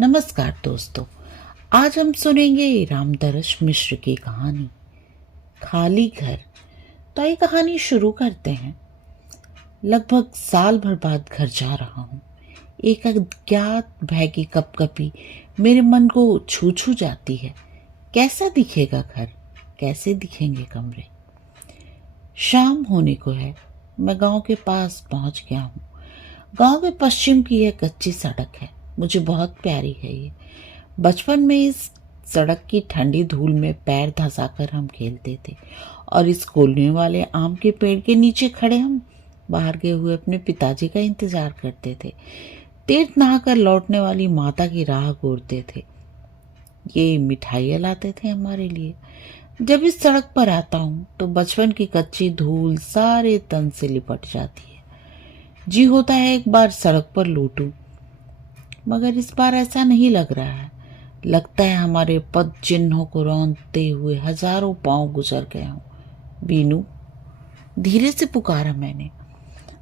नमस्कार दोस्तों। आज हम सुनेंगे रामदरस मिश्र की कहानी खाली घर। तो ये कहानी शुरू करते हैं। लगभग साल भर बाद घर जा रहा हूँ। एक अज्ञात भय की कपकपी मेरे मन को छू छू जाती है। कैसा दिखेगा घर, कैसे दिखेंगे कमरे। शाम होने को है। मैं गांव के पास पहुंच गया हूँ। गांव के पश्चिम की यह कच्ची सड़क है, मुझे बहुत प्यारी है ये। बचपन में इस सड़क की ठंडी धूल में पैर धंसाकर हम खेलते थे और इस कॉलोनी वाले आम के पेड़ के नीचे खड़े हम बाहर गए हुए अपने पिताजी का इंतजार करते थे। तीर्थ नहाकर लौटने वाली माता की राह गोरते थे। ये मिठाइयाँ लाते थे हमारे लिए। जब इस सड़क पर आता हूँ तो बचपन की कच्ची धूल सारे तन से लिपट जाती है। जी होता है एक बार सड़क पर लूटूं, मगर इस बार ऐसा नहीं लग रहा है। लगता है हमारे पद चिन्हों को रौंदते हुए हजारों पांव गुजर गए हों। बीनू, धीरे से पुकारा मैंने।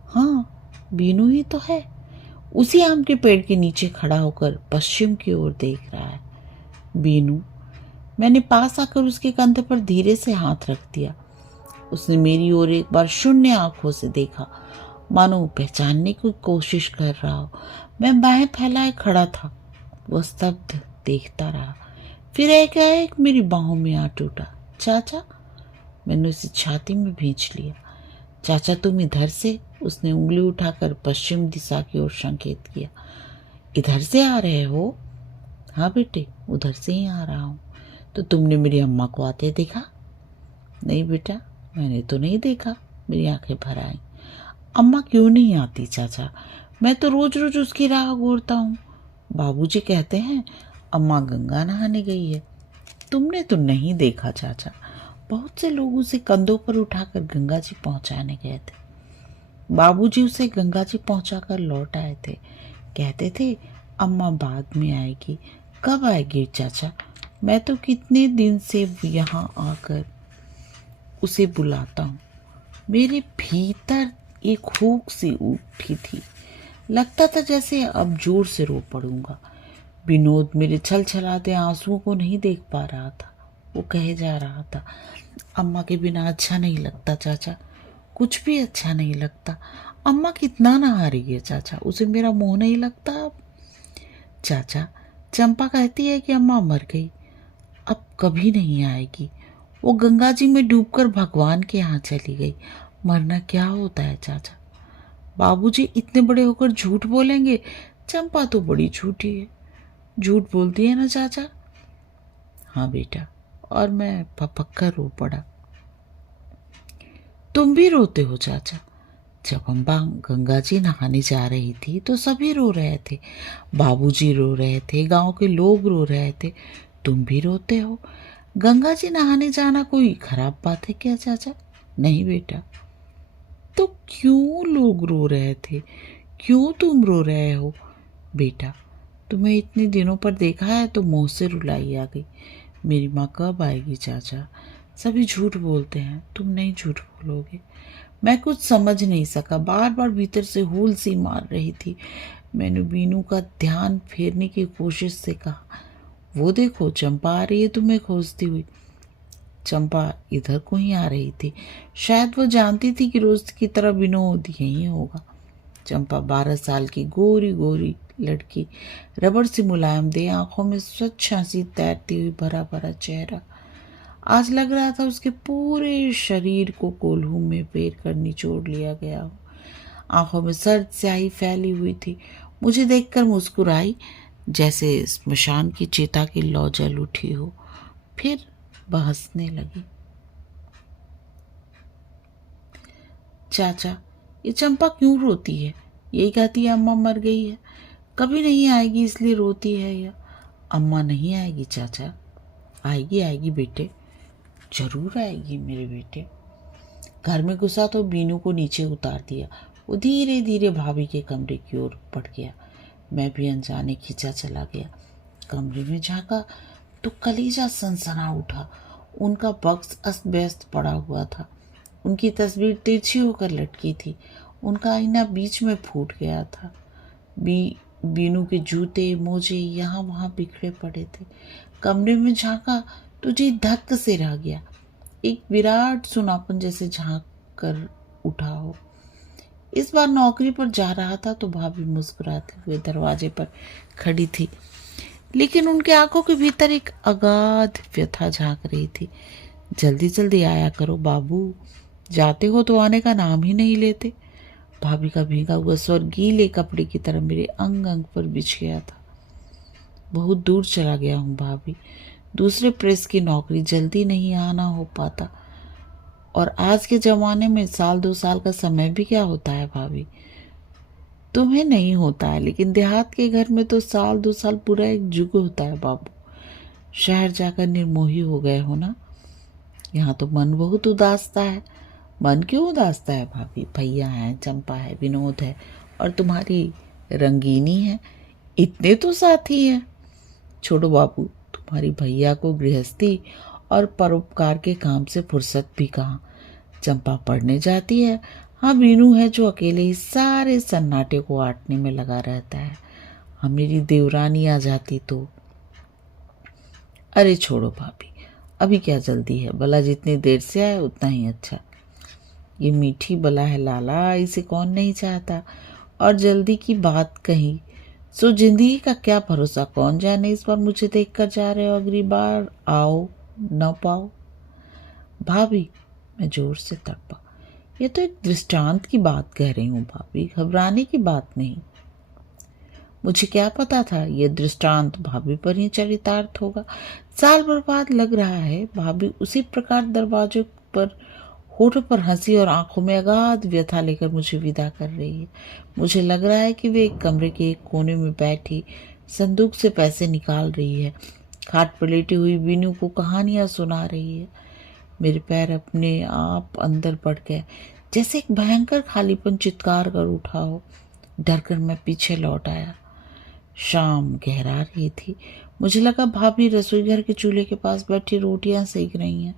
हाँ, बीनू ही तो है। उसी आम के पेड़ के नीचे खड़ा होकर पश्चिम की ओर देख रहा है। बीनू, मैंने पास आकर उसके कंधे पर धीरे से हाथ रख दिया। उसने मेरी ओर एक बार शून्य आंखों से देखा, मानो पहचानने की कोशिश कर रहा हो। मैं बाहें फैलाए खड़ा था। वह स्तब्ध देखता रहा, फिर एकाएक मेरी बाहों में आ टूटा। चाचा, मैंने उसे छाती में भींच लिया। चाचा, तुम इधर से? उसने उंगली उठाकर पश्चिम दिशा की ओर संकेत किया। इधर से आ रहे हो? हाँ बेटे, उधर से ही आ रहा हूँ। तो तुमने मेरी अम्मा को आते देखा? नहीं बेटा, मैंने तो नहीं देखा। मेरी आंखें भर आईं। अम्मा क्यों नहीं आती चाचा? मैं तो रोज रोज उसकी राह गोरता हूँ। बाबूजी कहते हैं अम्मा गंगा नहाने गई है। तुमने तो नहीं देखा चाचा। बहुत से लोग उसे कंधों पर उठाकर गंगा जी पहुंचाने गए थे। बाबूजी उसे गंगा जी पहुंचाकर लौट आए थे। कहते थे अम्मा बाद में आएगी। कब आएगी चाचा? मैं तो कितने दिन से यहाँ आकर उसे बुलाता हूँ। मेरे भीतर एक हुक सी उठी थी। लगता था जैसे अब जोर से रो पड़ूंगा। विनोद मेरे छल छलाते आंसुओं को नहीं देख पा रहा था। वो कहे जा रहा था, अम्मा के बिना अच्छा नहीं लगता चाचा, कुछ भी अच्छा नहीं लगता। अम्मा कितना नहा रही है चाचा, उसे मेरा मुंह नहीं लगता अब। चाचा, चंपा कहती है कि अम्मा मर गई, अब कभी नहीं आएगी। वो गंगा जी में डूबकर भगवान के यहाँ चली गई। मरना क्या होता है चाचा? बाबूजी इतने बड़े होकर झूठ बोलेंगे? चंपा तो बड़ी झूठी है। झूठ बोलती है ना चाचा? हाँ बेटा। और मैं पपक कर रो पड़ा। तुम भी रोते हो चाचा? जब हम गंगा जी नहाने जा रही थी तो सभी रो रहे थे। बाबूजी रो रहे थे, गांव के लोग रो रहे थे। तुम भी रोते हो। गंगा जी नहाने जाना कोई खराब बात है क्या चाचा? नहीं बेटा। तो क्यों लोग रो रहे थे? क्यों तुम रो रहे हो? बेटा, तुम्हें इतने दिनों पर देखा है तो मुंह से रुलाई आ गई। मेरी माँ कब आएगी चाचा? सभी झूठ बोलते हैं, तुम नहीं झूठ बोलोगे। मैं कुछ समझ नहीं सका। बार बार भीतर से हूल सी मार रही थी। मैंने बीनू का ध्यान फेरने की कोशिश से कहा, वो देखो चंपा आ रही है तुम्हें खोजती हुई। चंपा इधर को ही आ रही थी। शायद वो जानती थी कि रोज की तरह विनोद यही होगा। चंपा 12 साल की गोरी गोरी लड़की, रबड़ सी मुलायम दे, आंखों में स्वच्छ हंसी तैरती हुई, भरा भरा चेहरा। आज लग रहा था उसके पूरे शरीर को कोल्हू में पेर कर निचोड़ लिया गया हो। आंखों में सर्द स्याही फैली हुई थी। मुझे देखकर मुस्कुराई, जैसे स्मशान की चिता की लौ जल उठी हो। फिर बहसने लगी। चाचा, ये चंपा क्यों रोती है? यही कहती है अम्मा मर गई है, कभी नहीं आएगी इसलिए रोती है। या अम्मा नहीं आएगी चाचा? आएगी आएगी बेटे, जरूर आएगी मेरे बेटे। घर में घुसा तो बीनू को नीचे उतार दिया। वो धीरे धीरे भाभी के कमरे की ओर बढ़ गया। मैं भी अनजाने खींचा चला गया। कमरे में झांका तो कलेजा सनसना उठा। उनका बक्स अस्त व्यस्त पड़ा हुआ था। उनकी तस्वीर तिरछी होकर लटकी थी। उनका आईना बीच में फूट गया था। बीनू के जूते मोजे यहाँ वहाँ बिखरे पड़े थे। कमरे में झांका तो जी धक्क से रह गया, एक विराट सुनापन जैसे झांक कर उठा हो। इस बार नौकरी पर जा रहा था तो भाभी मुस्कुराते हुए दरवाजे पर खड़ी थी, लेकिन उनके आंखों के भीतर एक अगाध व्यथा झांक रही थी। जल्दी जल्दी आया करो बाबू, जाते हो तो आने का नाम ही नहीं लेते। भाभी का भीगा हुआ स्वर गीले कपड़े की तरह मेरे अंग अंग पर बिछ गया था। बहुत दूर चला गया हूँ भाभी, दूसरे प्रेस की नौकरी, जल्दी नहीं आना हो पाता। और आज के जमाने में 1-2 साल का समय भी क्या होता है भाभी? तुम्हें नहीं होता है, लेकिन देहात के घर में तो 1-2 साल पूरा एक युग होता है बाबू। शहर जाकर निर्मोही हो गए हो ना? यहाँ तो मन बहुत उदासता है। मन क्यों उदासता है भाभी? भैया है, चंपा है, विनोद है और तुम्हारी रंगीनी है, इतने तो साथी हैं। छोड़ो बाबू, तुम्हारी भैया को गृहस्थी और परोपकार के काम से फुर्सत भी कहाँ। चंपा पढ़ने जाती है, हाँ वीनू है जो अकेले ही सारे सन्नाटे को आटने में लगा रहता है। हाँ मेरी देवरानी आ जाती तो। अरे छोड़ो भाभी, अभी क्या जल्दी है, भला जितनी देर से आए उतना ही अच्छा। ये मीठी बला है लाला, इसे कौन नहीं चाहता। और जल्दी की बात कही सो जिंदगी का क्या भरोसा, कौन जाने इस बार मुझे देख कर जा रहे हो, अगली बार आओ न पाओ। भाभी, मैं जोर से तड़पा, ये तो एक दृष्टांत की बात कह रही हूँ भाभी, घबराने की बात नहीं। मुझे क्या पता था ये दृष्टांत भाभी पर ही चरितार्थ होगा। साल भर बाद लग रहा है भाभी उसी प्रकार दरवाजे पर होठों पर हंसी और आंखों में अगाध व्यथा लेकर मुझे विदा कर रही है। मुझे लग रहा है कि वे एक कमरे के एक कोने में बैठी संदूक से पैसे निकाल रही है, खाट पर लेटी हुई वीनू को कहानियां सुना रही है। मेरे पैर अपने आप अंदर पड़ गए, जैसे एक भयंकर खालीपन चित्कार कर उठा हो। डरकर मैं पीछे लौट आया। शाम गहरा रही थी। मुझे लगा भाभी रसोई घर के चूल्हे के पास बैठी रोटियां सेक रही हैं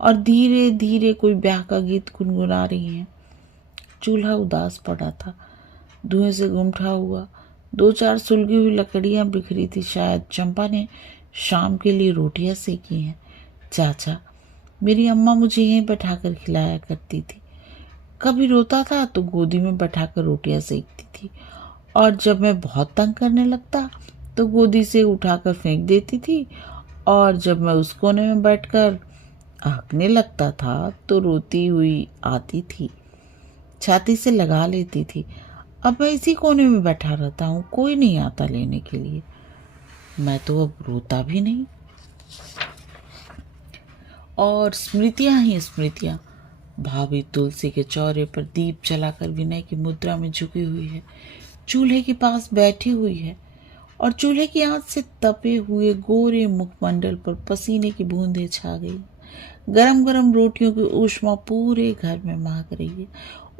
और धीरे धीरे कोई ब्याह का गीत गुनगुना रही हैं। चूल्हा उदास पड़ा था, धुएं से गुमठा हुआ। 2-4 सुलगी हुई लकड़ियां बिखरी थी, शायद चंपा ने शाम के लिए रोटियां सेकी हैं। चाचा, मेरी अम्मा मुझे यहीं बैठाकर खिलाया करती थी। कभी रोता था तो गोदी में बैठाकर रोटियां सेकती थी, और जब मैं बहुत तंग करने लगता तो गोदी से उठाकर फेंक देती थी, और जब मैं उस कोने में बैठकर आंकने लगता था तो रोती हुई आती थी, छाती से लगा लेती थी। अब मैं इसी कोने में बैठा रहता हूँ, कोई नहीं आता लेने के लिए। मैं तो अब रोता भी नहीं। और स्मृतियां ही स्मृतियां। भाभी तुलसी के चौरे पर दीप जलाकर विनय की मुद्रा में झुकी हुई है, चूल्हे के पास बैठी हुई है, और चूल्हे की आंच से तपे हुए गोरे मुखमंडल पर पसीने की बूंदें छा गई। गरम गरम रोटियों की ऊष्मा पूरे घर में महक रही है।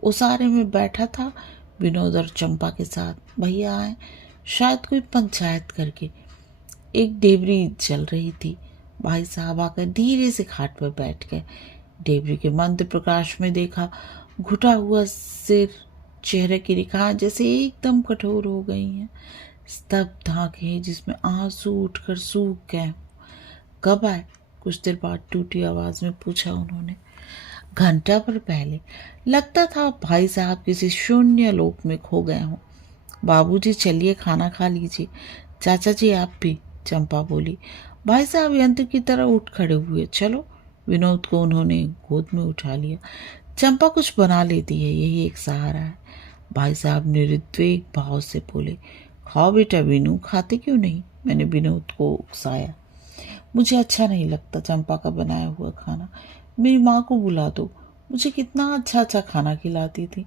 उसारे में बैठा था विनोद और चंपा के साथ। भैया आए, शायद कोई पंचायत करके। एक डेबरी जल रही थी। भाई साहब आकर धीरे से खाट पर बैठ गए। डेबरी के मंद प्रकाश में देखा, घुटा हुआ सिर, चेहरे की रेखाएं जैसे एकदम कठोर हो गई हैं। स्तब्ध आंखें जिसमें आंसू उठकर सूख गए। कब आए? कुछ देर बाद टूटी आवाज में पूछा उन्होंने। घंटा भर पहले। लगता था भाई साहब किसी शून्य लोक में खो गए हों। बाबूजी चलिए खाना खा लीजिए। चाचा जी आप भी, चंपा बोली। भाई साहब यंत्र की तरह उठ खड़े हुए। चलो। विनोद को उन्होंने गोद में उठा लिया। चंपा कुछ बना लेती है, यही एक सहारा है। भाई साहब निरुद्वेग भाव से बोले, खाओ बेटा विनू, खाते क्यों नहीं? मैंने विनोद को उकसाया। मुझे अच्छा नहीं लगता चंपा का बनाया हुआ खाना। मेरी माँ को बुला दो, मुझे कितना अच्छा अच्छा खाना खिलाती थी।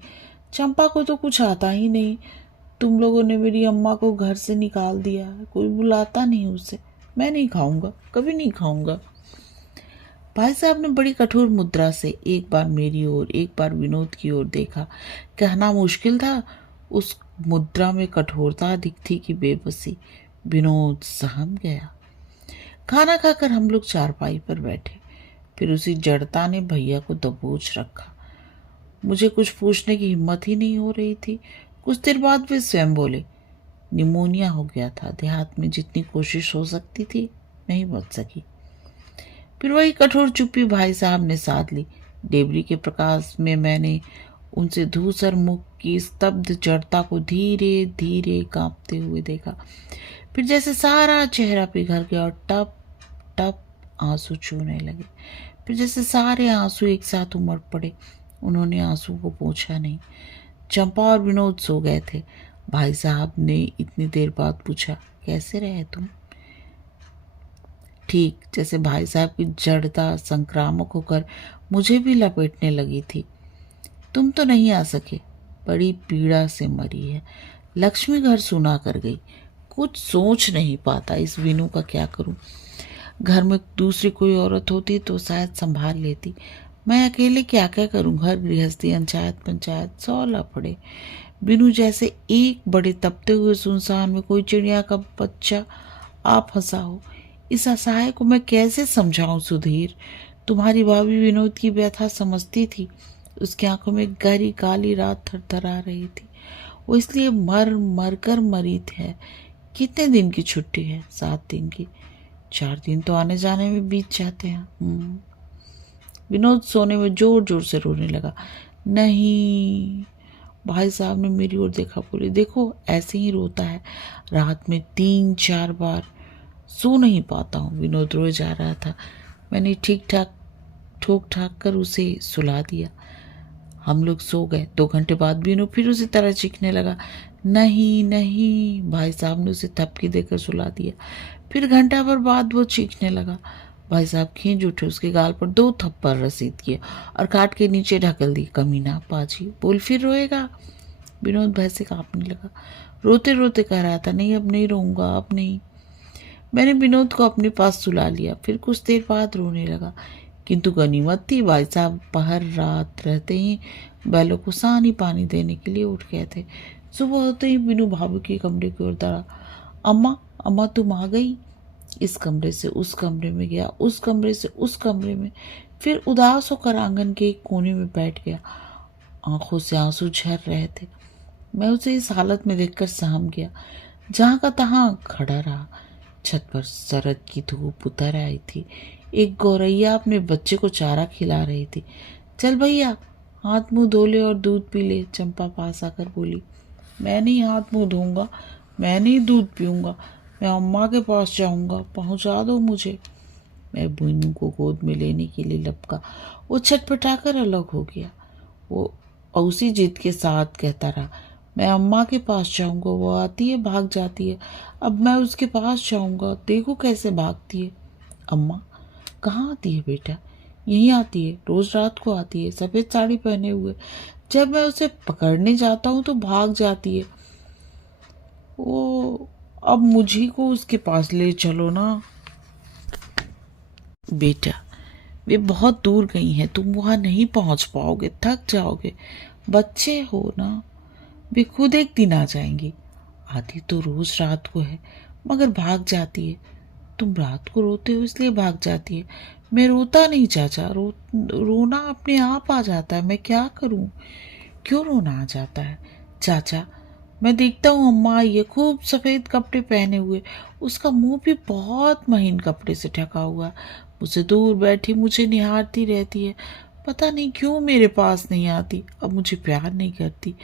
चंपा को तो कुछ आता ही नहीं। तुम लोगों ने मेरी अम्मा को घर से निकाल दिया है, कोई बुलाता नहीं उसे। मैं नहीं खाऊंगा, कभी नहीं खाऊंगा। भाई साहब ने बड़ी कठोर मुद्रा से एक बार मेरी ओर, एक बार विनोद की ओर देखा। कहना मुश्किल था, उस मुद्रा में कठोरता दिखती कि बेबसी। विनोद सहम गया। खाना खाकर हम लोग चारपाई पर बैठे। फिर उसी जड़ता ने भैया को दबोच रखा। मुझे कुछ पूछने की हिम्मत ही नहीं हो रही थी। कुछ देर बाद वे स्वयं बोले, निमोनिया हो गया था। देहात में जितनी कोशिश हो सकती थी नहीं बच सकी। फिर वही कठोर चुप्पी भाई साहब ने साध ली। डेबरी के प्रकाश में मैंने उनसे धूसर मुख की स्तब्ध जड़ता को धीरे धीरे कांपते हुए देखा। फिर जैसे सारा चेहरा पिघल गया और टप टप आंसू छूने लगे। फिर जैसे सारे आंसू एक साथ उमड़ पड़े। उन्होंने आंसू को पोंछा नहीं। चंपा और विनोद सो गए थे। भाई साहब ने इतनी देर बाद पूछा, कैसे रहे तुम? ठीक जैसे भाई साहब की जड़ता संक्रामक होकर मुझे भी लपेटने लगी थी। तुम तो नहीं आ सके, बड़ी पीड़ा से मरी है। लक्ष्मी घर सुना कर गई। कुछ सोच नहीं पाता इस विनू का क्या करूं। घर में दूसरी कोई औरत होती तो शायद संभाल लेती। मैं अकेले क्या क्या करूं? घर गृहस्थी, अंचायत पंचायत, 100 लफड़े। बिनु जैसे एक बड़े तपते हुए सुनसान में कोई चिड़िया का बच्चा आ फंसा हो। इस असहाय को मैं कैसे समझाऊं? सुधीर, तुम्हारी भाभी विनोद की व्यथा समझती थी। उसकी आंखों में गहरी काली रात थरथरा रही थी। वो इसलिए मर मर कर मरी है। कितने दिन की छुट्टी है? 7 दिन की। 4 दिन तो आने जाने में बीत जाते हैं। विनोद सोने में जोर जोर से रोने लगा। नहीं, भाई साहब ने मेरी ओर देखा, बोले, देखो ऐसे ही रोता है। रात में 3-4 बार सो नहीं पाता हूँ। विनोद रोए जा रहा था। मैंने ठीक ठाक ठोक ठाक कर उसे सुला दिया। हम लोग सो गए। 2 घंटे बाद विनोद फिर उसी तरह चीखने लगा। नहीं नहीं, भाई साहब ने उसे थपकी देकर सुला दिया। फिर घंटा भर बाद वो चीखने लगा। भाई साहब खींच उठे, उसके गाल पर 2 थप्पड़ रसीद किए और काट के नीचे ढकल दी। कमीना पाजी, बोल फिर रोएगा? विनोद भय से कांपने लगा। रोते रोते कह रहा था, नहीं अब नहीं रोऊंगा, अब नहीं। मैंने विनोद को अपने पास सुला लिया। फिर कुछ देर बाद रोने लगा। किंतु गनीमत थी, भाई साहब बाहर रात रहते ही बैलों को सानी पानी देने के लिए उठ गए थे। सुबह होते ही बिनू भाभी के कमरे की ओर दौड़ा। अम्मा अम्मा तुम आ गई। इस कमरे से उस कमरे में गया, उस कमरे से उस कमरे में, फिर उदास होकर आंगन के एक कोने में बैठ गया। आंखों से आंसू झर रहे थे। मैं उसे इस हालत में देखकर सहम गया। जहां का तहां खड़ा रहा। छत पर शरद की धूप उतर आई थी। एक गौरैया अपने बच्चे को चारा खिला रही थी। चल भैया, हाथ मुंह धो ले और दूध पी ले, चंपा पास आकर बोली। मैं नहीं हाथ मुंह धोऊंगा, मैं नहीं दूध पीऊंगा, मैं अम्मा के पास जाऊंगा, पहुंचा दो मुझे। मैं बिनू को गोद में लेने के लिए लपका। वो छटपटाकर अलग हो गया। वो उसी जिद के साथ कहता रहा, मैं अम्मा के पास जाऊंगा। वो आती है, भाग जाती है। अब मैं उसके पास जाऊंगा, देखो कैसे भागती है। अम्मा कहाँ आती है बेटा? यहीं आती है, रोज रात को आती है, सफेद साड़ी पहने हुए। जब मैं उसे पकड़ने जाता हूँ तो भाग जाती है। वो अब मुझी को उसके पास ले चलो ना। बेटा, वे बहुत दूर गई हैं, तुम वहां नहीं पहुंच पाओगे, थक जाओगे। बच्चे हो ना, वे खुद एक दिन आ जाएंगी। आती तो रोज रात को है, मगर भाग जाती है। तुम रात को रोते हो इसलिए भाग जाती है। मैं रोता नहीं चाचा, रोना अपने आप आ जाता है। मैं क्या करूं? क्यों रोना आ जाता है चाचा? मैं देखता हूँ अम्मा ये खूब सफेद कपड़े पहने हुए, उसका मुंह भी बहुत महीन कपड़े से ढका हुआ। मुझसे दूर बैठी मुझे निहारती रहती है। पता नहीं क्यों मेरे पास नहीं आती। अब मुझे प्यार नहीं करती,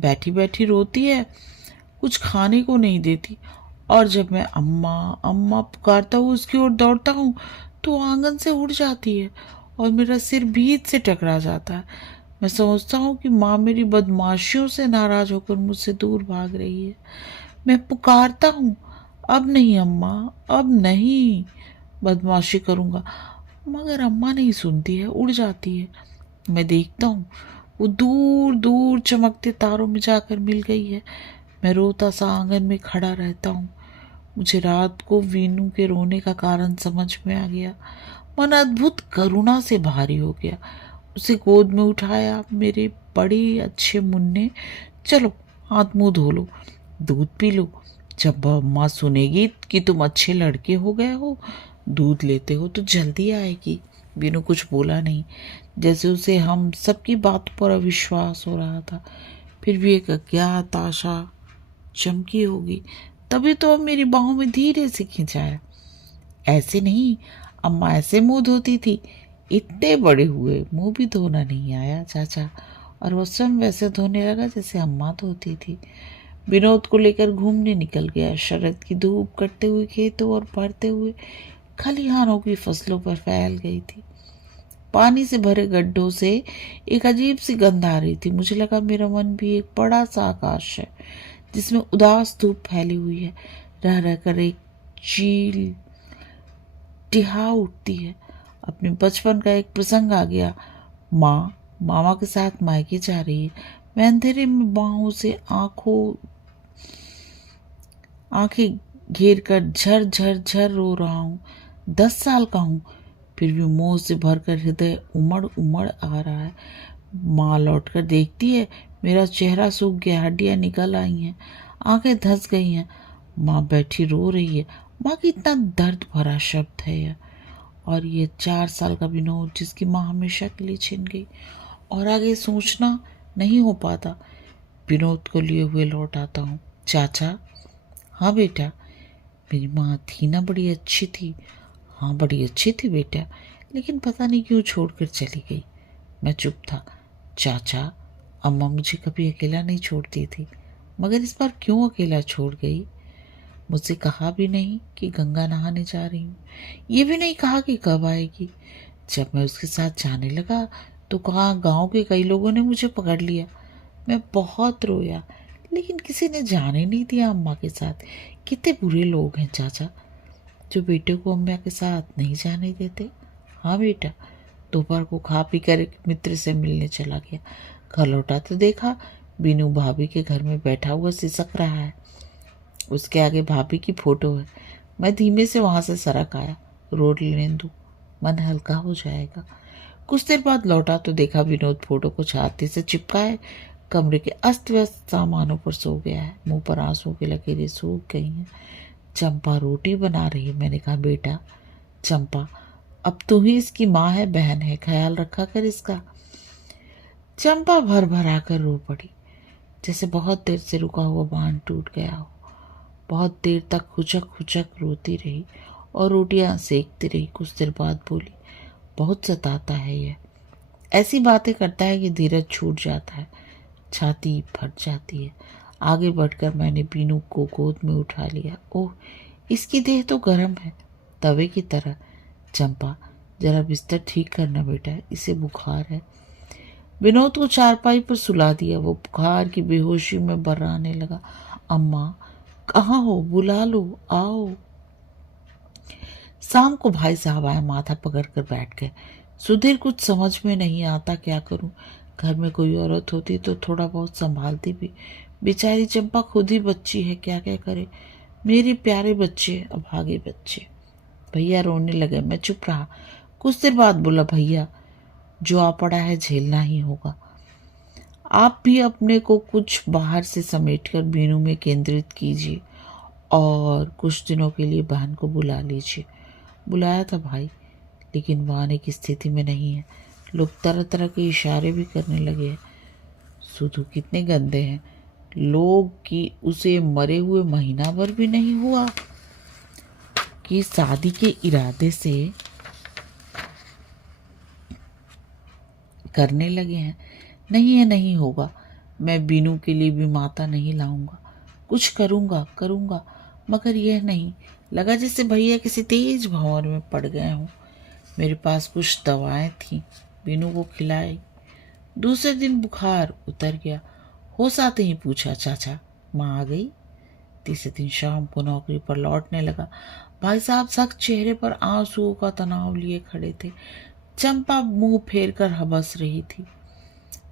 बैठी बैठी रोती है, कुछ खाने को नहीं देती। और जब मैं अम्मा अम्मा पुकारता हूँ, उसकी ओर दौड़ता हूँ, तो आंगन से उड़ जाती है और मेरा सिर भीत से टकरा जाता है। मैं समझता हूँ कि माँ मेरी बदमाशियों से नाराज होकर मुझसे दूर भाग रही है। मैं पुकारता हूँ, अब नहीं अम्मा, अब नहीं बदमाशी करूँगा, मगर अम्मा नहीं सुनती है, उड़ जाती है। मैं देखता हूँ वो दूर दूर चमकते तारों में जाकर मिल गई है। मैं रोता सा आंगन में खड़ा रहता हूँ। मुझे रात को वीनू के रोने का कारण समझ में आ गया। मन अद्भुत करुणा से भारी हो गया। उसे गोद में उठाया। मेरे बड़े अच्छे मुन्ने, चलो हाथ मुंह धो लो, दूध पी लो। जब अम्मा सुनेगी कि तुम अच्छे लड़के हो गए हो, दूध लेते हो, तो जल्दी आएगी। वीनू कुछ बोला नहीं, जैसे उसे हम सबकी बात पर अविश्वास हो रहा था। फिर भी एक अज्ञात आशा चमकी होगी, तभी तो अब मेरी बाहों में धीरे से खिंचाया। ऐसे नहीं, अम्मा ऐसे मुंह धोती थी। इतने बड़े हुए मुंह भी धोना नहीं आया चाचा, और वो स्वयं वैसे धोने लगा जैसे अम्मा धोती थी। विनोद को लेकर घूमने निकल गया। शरद की धूप कटते हुए खेतों और बढ़ते हुए खलिहानों की फसलों पर फैल गई थी। पानी से भरे गड्ढों से एक अजीब सी गंध आ रही थी। मुझे लगा मेरा मन भी एक बड़ा सा आकाश है जिसमें उदास धूप फैली हुई है। रह रहकर एक चील टिहा उठती है। अपने बचपन का एक प्रसंग आ गया। माँ मामा के साथ मायके जा रही है। मैं अंधेरे में बाहों से आंखें घेर कर झर झर झर रो रहा हूँ। 10 साल का हूँ, फिर भी मोह से भरकर हृदय उमड़ उमड़ आ रहा है। माँ लौट कर देखती है, मेरा चेहरा सूख गया, हड्डियां निकल आई हैं, आंखें धंस गई हैं। माँ बैठी रो रही है। माँ की इतना दर्द भरा शब्द है यह। और ये 4 साल का विनोद जिसकी माँ हमेशा के लिए छिन गई, और आगे सोचना नहीं हो पाता। विनोद को लिए हुए लौट आता हूँ। चाचा। हाँ बेटा। मेरी माँ थी ना, बड़ी अच्छी थी। हाँ बड़ी अच्छी थी बेटा, लेकिन पता नहीं क्यों छोड़कर चली गई। मैं चुप था। चाचा, अम्मा मुझे कभी अकेला नहीं छोड़ती थी, मगर इस बार क्यों अकेला छोड़ गई? मुझसे कहा भी नहीं कि गंगा नहाने जा रही हूँ, ये भी नहीं कहा कि कब आएगी। जब मैं उसके साथ जाने लगा तो कहा गांव के कई लोगों ने मुझे पकड़ लिया। मैं बहुत रोया, लेकिन किसी ने जाने नहीं दिया अम्मा के साथ। कितने बुरे लोग हैं चाचा, जो बेटे को अम्मा के साथ नहीं जाने देते। हाँ बेटा। दोपहर को खा पी कर एक मित्र से मिलने चला गया। घर लौटा तो देखा बीनू भाभी के घर में बैठा हुआ सिसक रहा है। उसके आगे भाभी की फोटो है। मैं धीमे से वहां से सरक आया। रोड लेने दूं, मन हल्का हो जाएगा। कुछ देर बाद लौटा तो देखा विनोद फोटो को छाती से चिपकाए कमरे के अस्त व्यस्त सामानों पर सो गया है। मुंह पर आंसू की लकीरें सूख गई हैं। चंपा रोटी बना रही है। मैंने कहा बेटा चंपा, अब तू ही इसकी माँ है, बहन है, ख्याल रखा कर इसका। चंपा भर भर आकर रो पड़ी, जैसे बहुत देर से रुका हुआ बांध टूट गया हो। बहुत देर तक खुचक खुचक रोती रही और रोटियां सेकती रही। कुछ देर बाद बोली, बहुत सताता है यह, ऐसी बातें करता है कि धीरज छूट जाता है, छाती फट जाती है। आगे बढ़कर मैंने बीनू को गोद में उठा लिया। ओह, इसकी देह तो गर्म है, तवे की तरह। चंपा, जरा बिस्तर ठीक करना बेटा, इसे बुखार है। विनोद को चारपाई पर सुला दिया। वो बुखार की बेहोशी में बर्राने लगा। अम्मा कहाँ हो, बुला लो, आओ। शाम को भाई साहब आए, माथा पकड़ कर बैठ गए। सुधीर कुछ समझ में नहीं आता क्या करूं। घर में कोई औरत होती तो थोड़ा बहुत संभालती भी। बेचारी चंपा खुद ही बच्ची है, क्या क्या करे। मेरे प्यारे बच्चे, अभागे बच्चे। भैया रोने लगे। मैं चुप रहा। कुछ देर बाद बोला, भैया जो आ पड़ा है झेलना ही होगा। आप भी अपने को कुछ बाहर से समेटकर बीनू में केंद्रित कीजिए और कुछ दिनों के लिए बहन को बुला लीजिए। बुलाया था भाई, लेकिन वो आने की स्थिति में नहीं है। लोग तरह तरह के इशारे भी करने लगे हैं। सुधू कितने गंदे हैं लोग कि उसे मरे हुए महीना भर भी नहीं हुआ कि शादी के इरादे से करने लगे हैं। नहीं है, नहीं होगा। मैं बीनू के लिए भी माता नहीं लाऊंगा। कुछ करूंगा, मगर यह नहीं। लगा जैसे भैया किसी तेज भंवर में पड़ गए हों। मेरे पास कुछ दवाएं थीं, बीनू को खिलाई। दूसरे दिन बुखार उतर गया। होश आते ही पूछा, चाचा माँ आ गई? तीसरे दिन शाम को नौकरी पर लौटने लगा। भाई साहब सख्त चेहरे पर आंसुओं का तनाव लिए खड़े थे। चंपा मुंह फेर कर हंस रही थी।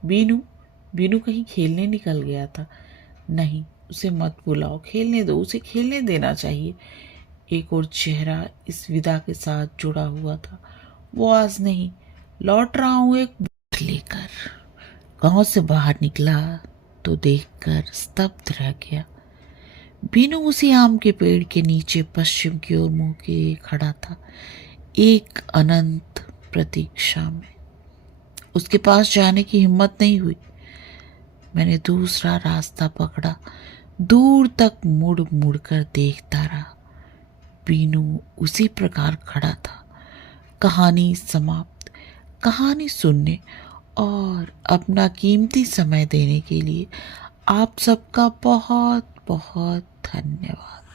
बीनू कहीं खेलने निकल गया था। नहीं, उसे मत बुलाओ, खेलने दो, उसे खेलने देना चाहिए। एक और चेहरा इस विदा के साथ जुड़ा हुआ था। वो आज नहीं। लौट रहा हूं एक बुक लेकर। गांव से बाहर निकला तो देखकर स्तब्ध रह गया। बीनू उसी आम के पेड़ के नीचे पश्चिम की ओर मुंह किए खड़ा था, एक अनंत प्रतीक्षा में। उसके पास जाने की हिम्मत नहीं हुई। मैंने दूसरा रास्ता पकड़ा। दूर तक मुड़ मुड़ कर देखता रहा। बीनू उसी प्रकार खड़ा था। कहानी समाप्त। कहानी सुनने और अपना कीमती समय देने के लिए आप सबका बहुत बहुत धन्यवाद।